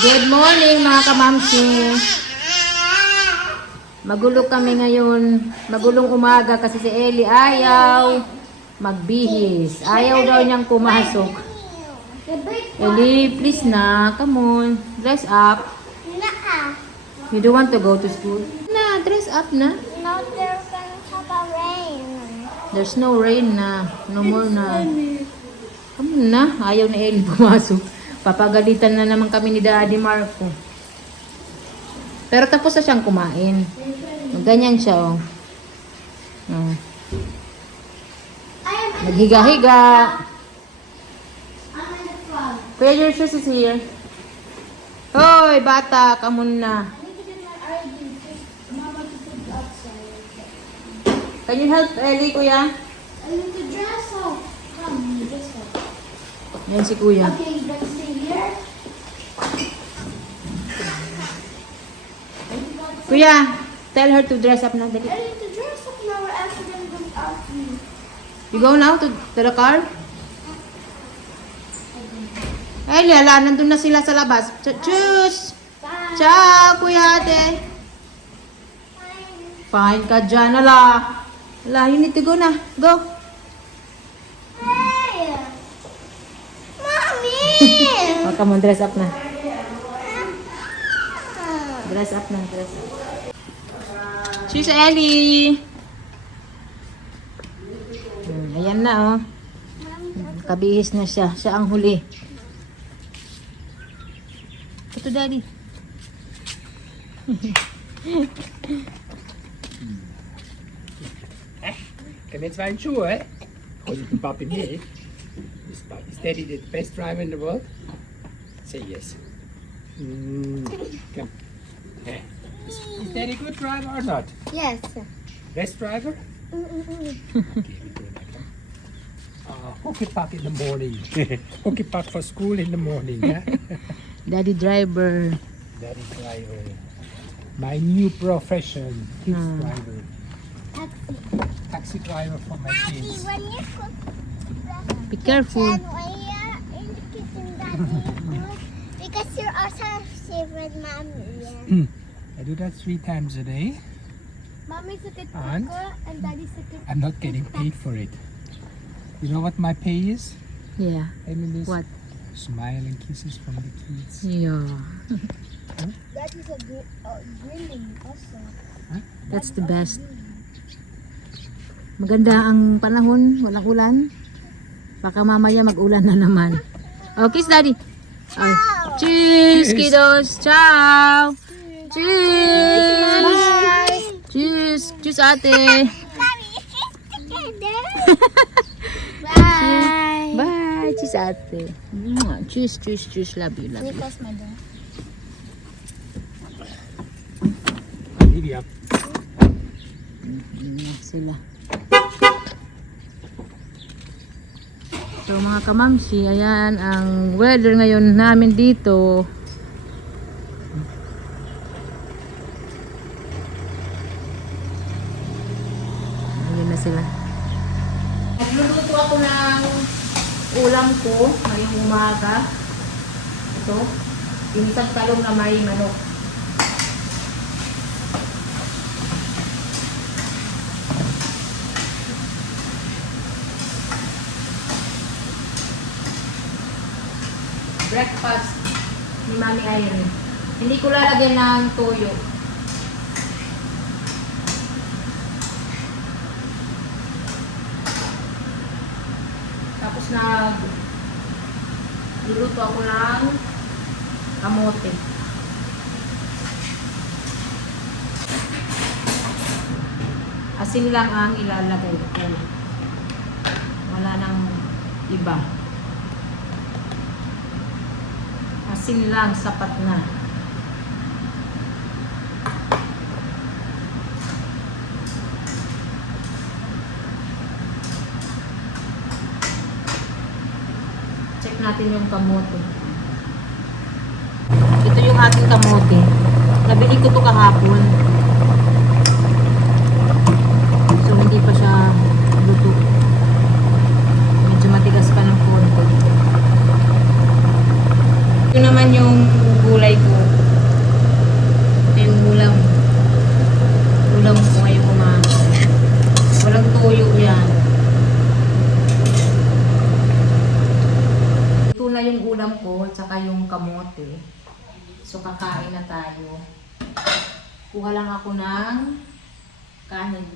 Good morning mga kamamsi. Magulo kami ngayon. Magulong umaga kasi si Ellie ayaw magbihis. Ayaw daw niyang pumasok. Ellie, please na. Come on. Dress up. You don't want to go to school? Na, dress up na. No, there's gonna have a rain. There's no rain na. No more na. Come on na. Ayaw na Ellie pumasok. Papagalitan na naman kami ni Daddy Marco. Pero tapos na siyang kumain. Ganyan siya, oh. Naghiga-higa. Kuya, your shoes is here. Hoy, bata, come on na. Can you help Ellie, kuya? I need to dress up. Come, dress up. Yan si kuya. Okay, you gonna stay here? Kuya, tell her to dress up na. Dali. I need to dress up now or else I'm gonna go out you. You go now to the car? Ellie, ala, nandun na sila sa labas. Tschüss! Bye. Ciao, kuya ate. Fine ka dyan, ala. Ala, you need to go na. Go. Hey! Mommy! Oh, come on, dress up na. Dress up na, dress up. Cheers, Ellie! Ayan na, oh. Kabihis na siya. Siya ang huli. Ito, Daddy. Kan jetzt einen Schuh, eh? Because you Papi me. Is Daddy the best driver in the world? Say yes. Come. Eh. Is Daddy a good driver or not? Yes. Best driver? Okay, we do that. Hook it back in the morning. Hook it back for school in the morning, yeah? Daddy driver. Daddy driver. My new profession, kids driver. Taxi. Taxi driver for my Daddy, kids. when you cook Be careful. then when you're in the kitchen, Daddy, because you're also a favorite mommy. Yeah. I do that 3 times a day. Mommy's a good And? cooker and Daddy's a good I'm not getting paid for it. You know what my pay is? Yeah. Emily's What? smile and kisses from the kids. Yeah. Daddy's a grilling also. That's the best. Maganda ang panahon. Walang ulan. Baka mamaya mag-ulan na naman. Oh, kiss Daddy. Oh. Cheers, kiddos. Ciao. Cheers. Bye. Cheers. Cheers, ate. Mommy, is this together? Bye. Bye. Cheers, ate. Mwah. Cheers, cheers, cheers. Love you, love you. Nicholas, my dad. Lydia. Ayan sila. So mga kamamsi, ayan ang weather ngayon namin dito. Ayan na sila. Nagluluto ako ng ulam ko ngayong umaga. Ito, ginisang talong na may manok. Breakfast ni Mami Irene. Hindi ko lalagyan ng toyo. Tapos luluto ako ng kamote. Asin lang ang ilalagay ko. Wala nang iba. Asin lang, sapat na. Check natin yung kamote. Ito yung ating kamote. Nabili ko to kahapon. So hindi pa siya luto. Medyo matigas pa ng konti. Ito naman yung gulay saka yung kamote. So kakain na tayo. Kuha lang ako ng kanin.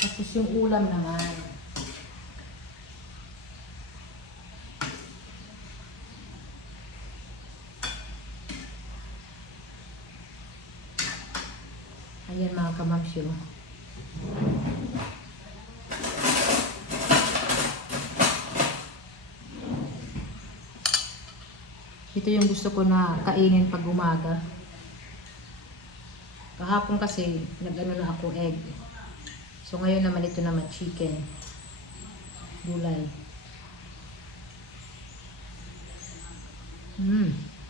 Tapos yung ulam naman. Ayan mga kamamsyo. Ito yung gusto ko na kainin pag umaga. Kahapon kasi nag-ano na ako egg. So ngayon naman ito naman chicken. Gulay.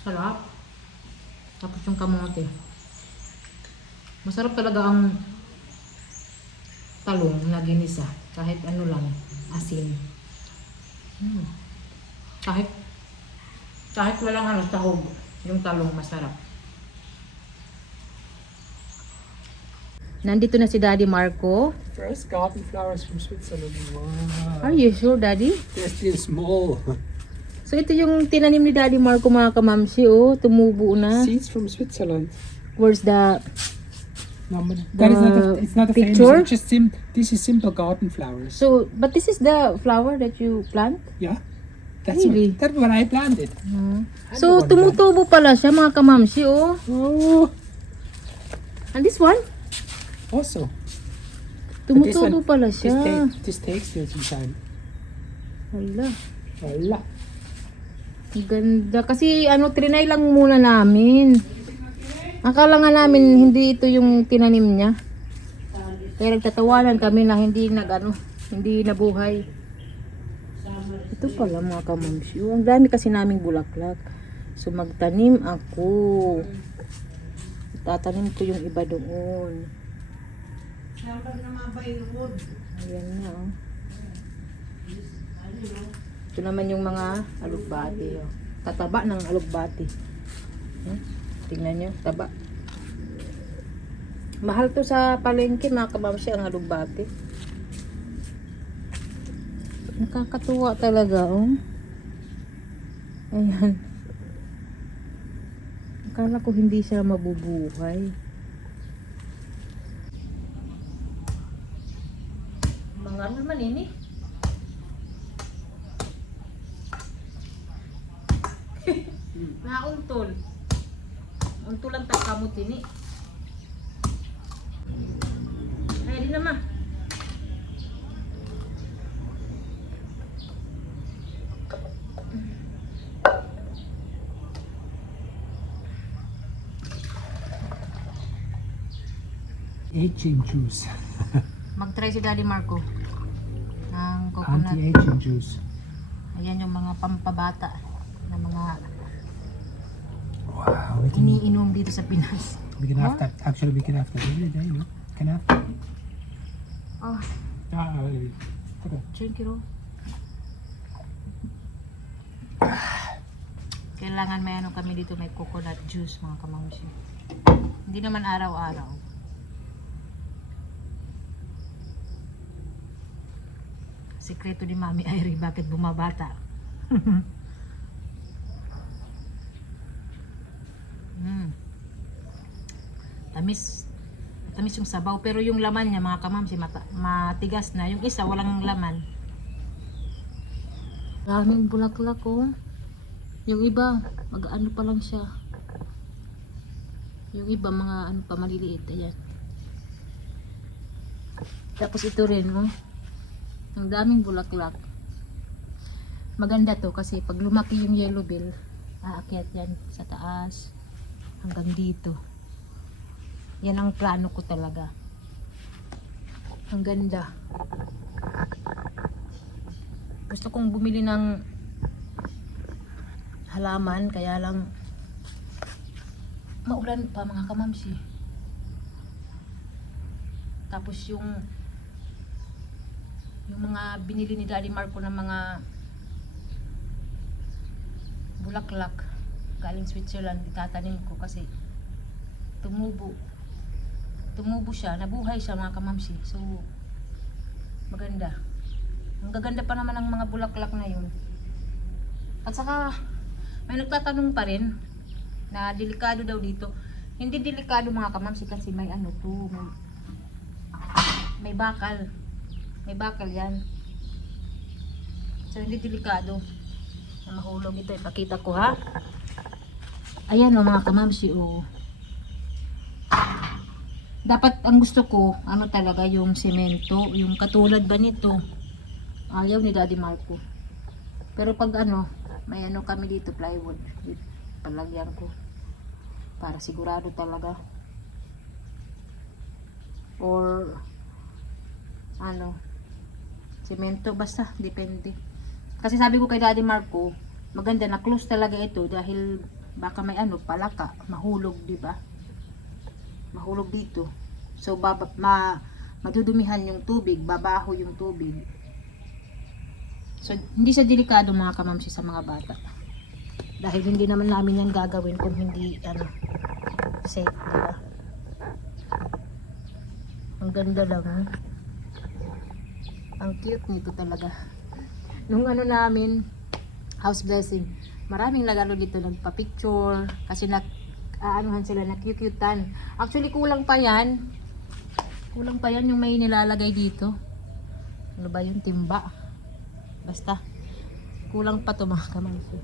Sarap. Tapos yung kamote. Masarap talaga ang talong na ginisa. Kahit ano lang, asin. Kahit walang ano, tahog. Yung talong masarap. Nandito na si Daddy Marco. Fresh garden flowers from Switzerland. Wow. Are you sure, Daddy? They're still small. So ito yung tinanim ni Daddy Marco mga kamamsi, oh. Tumubo na. Seeds from Switzerland. Where's the... No, but that is not it's not a picture? famous. It's just this is simple garden flowers. So, but this is the flower that you plant? Yeah, that's Really? that's what I planted. So, tumutubo pala siya mga kamamsi, oh. Oh, And this one? also. Tumutubo pala siya. This takes still some time. Hala. Wala. Ang ganda. Kasi ano, trinay lang muna namin. Akala nga namin hindi ito yung tinanim niya. Kaya nagtatawanan kami na hindi hindi nabuhay. Ito pala mga kamamsyo. Ang dami kasi naming bulaklak. So magtanim ako. Tatanim ko yung iba doon. Ayan na, oh. Ito naman yung mga alugbati, oh. Tataba ng alugbati. Tingnan nyo, taba. Mahal to sa palengke mga kamamsi ang alugbati. Nakakatuwa talaga, oh. Ayan. Akala ko hindi siya mabubuhay. Mga naman ini. Nauntol. Untulan ta kamot ini. Ay di naman. Aging juice. Mag-try si Daddy Marco ng coconut. Anti-aging juice. Ayan yung mga pampabata na mga Wow. iniinom dito sa Pinas. We can have that. Actually, we can have that every day. No? Can have that. Oh, Okay. drink it all. Kailangan may ano kami dito, may coconut juice mga kamamsi. Hindi naman araw-araw. Sikreto ni Mami Irie bakit bumabata. Tamis. Tamis yung sabaw pero yung laman niya mga kamamsi matigas na. Yung isa walang laman. Maraming bulaklak, oh. Yung iba mag-ano pa lang siya. Yung iba mga ano pa maliliit, ayan. Tapos ito rin, oh. Ang daming bulaklak. Maganda to kasi pag lumaki yung yellow bell, aakyat yan sa taas hanggang dito. Yan ang plano ko talaga. Ang ganda. Gusto kong bumili ng halaman kaya lang maulan pa mga kamamsi. Tapos yung mga binili ni Daddy Marco ng mga bulaklak. Galing Switzerland, itatanim ko kasi tumubo. Tumubo siya, nabuhay siya mga kamamsi. So, maganda. Ang gaganda pa naman ng mga bulaklak na yun. At saka, may nagtatanong pa rin na delikado daw dito. Hindi delikado mga kamamsi kasi may ano to, may bakal. May bakal yan. So, hindi delikado na mahulog ito. Ipakita ko ha. Ayan o mga kamamsi o. Dapat ang gusto ko, ano talaga yung semento, yung katulad ba nito. Ayaw ni Daddy Marco. Pero pag ano, may ano kami dito, plywood. Palagyan ko. Para sigurado talaga. Or, ano, semento, basta, depende. Kasi sabi ko kay Daddy Marco, maganda na close talaga ito dahil baka may ano, palaka, mahulog, di ba? Mahulog dito. So, madudumihan yung tubig, babaho yung tubig. So, hindi siya delikado mga kamamsi sa mga bata. Dahil hindi naman namin yan gagawin kung hindi, ano, safe, diba? Ang ganda lang, eh. Ang cute nito talaga. Nung ano namin, house blessing, maraming lagaro dito nagpa-picture kasi aanuhan sila, na-cute-cutean. Actually, kulang pa yan. Kulang pa yan yung may nilalagay dito. Ano ba yung timba? Basta, kulang pa to mga kamamsi.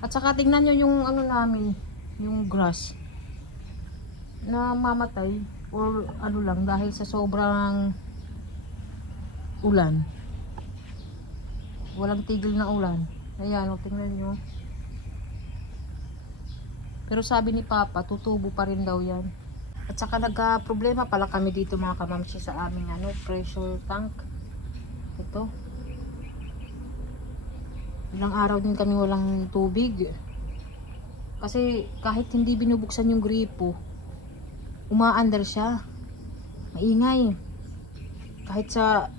At saka tingnan nyo yung ano namin, yung grass na mamatay or ano lang dahil sa sobrang ulan. Walang tigil na ulan. Ayan, o, tingnan nyo. Pero sabi ni Papa, tutubo pa rin daw yan. At saka nagka-problema pala kami dito mga kamamsi sa aming ano, pressure tank. Ito. Ilang araw din kami walang tubig. Kasi kahit hindi binubuksan yung gripo, umaandar siya. Maingay. Kahit sa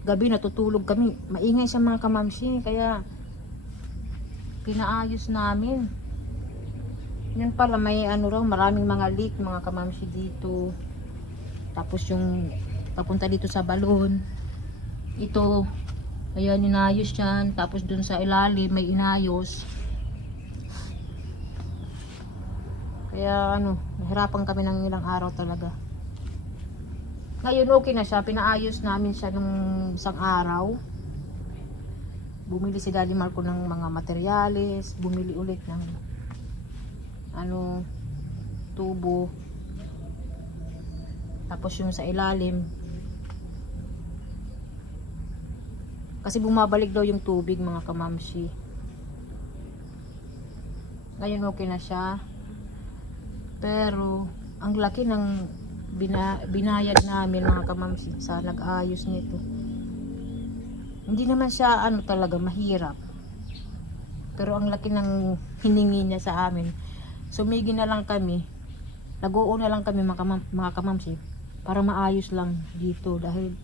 gabi natutulog kami, maingay siya mga kamamsi. Kaya pinaayos namin. Yan pala, may ano raw, maraming mga leak mga kamamsi dito. Tapos yung papunta dito sa balon. Ito, ayan, inayos yan. Tapos dun sa ilalim, may inayos. Kaya ano, nahirapan kami ng ilang araw talaga. Ngayon okay na siya, pinaayos namin siya nung isang araw. Bumili si Daddy Marco ng mga materyales, bumili ulit ng ano, tubo. Tapos yung sa ilalim, kasi bumabalik daw yung tubig mga kamamsi. Ngayon okay na siya. Pero ang laki ng binayad namin mga kamamsi sa nag-ayos nito. Hindi naman siya ano talaga mahirap. Pero ang laki ng hiningi niya sa amin. Sumigi na lang kami, nag-oo na lang kami mga kamamsi para maayos lang dito dahil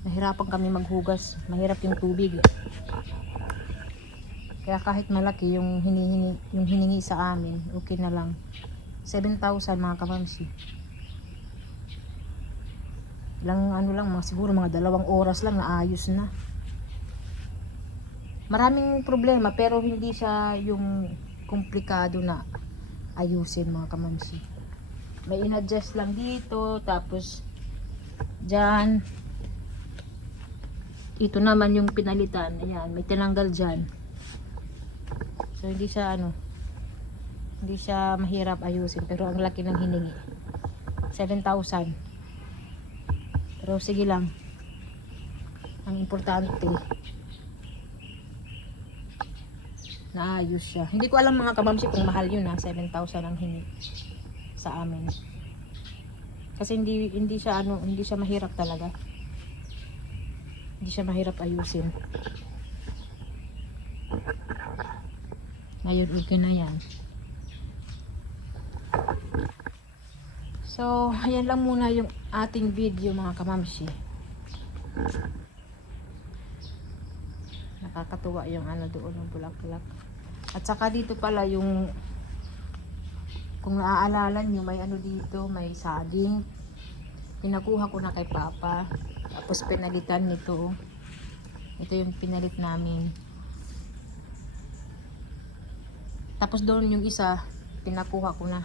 nahirapan kami maghugas, mahirap yung tubig. Kaya kahit malaki yung hiningi sa amin, okay na lang. 7,000 mga kamamsi. Ilang ano lang, siguro mga 2 oras lang naayos na. Maraming problema pero hindi siya yung komplikado na ayusin mga kamamsi. May in-adjust lang dito, tapos dyan, ito naman yung pinalitan. Ayan, may tinanggal dyan. So hindi siya ano, hindi siya mahirap ayusin, pero ang laki ng hiningi, 7,000. Pero sige lang, ang importante naayos siya. Hindi ko alam mga kamamsi kung mahal yun 7,000 ang hingi sa amin. Kasi hindi siya ano, hindi siya mahirap talaga. Hindi siya mahirap ayusin. Ngayon okay na yan. So, ayan lang muna yung ating video mga kamamsi. Nakakatuwa yung ano doon ng bulaklak. At saka dito pala yung, kung naaalala nyo, may ano dito, may saging. Pinakuha ko na kay Papa. Tapos pinalitan nito. Ito yung pinalit namin. Tapos doon yung isa, pinakuha ko na.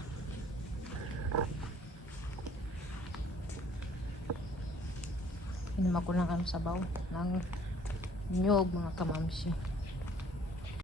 Inom ako ng sabaw ng nyog, mga kamamsi.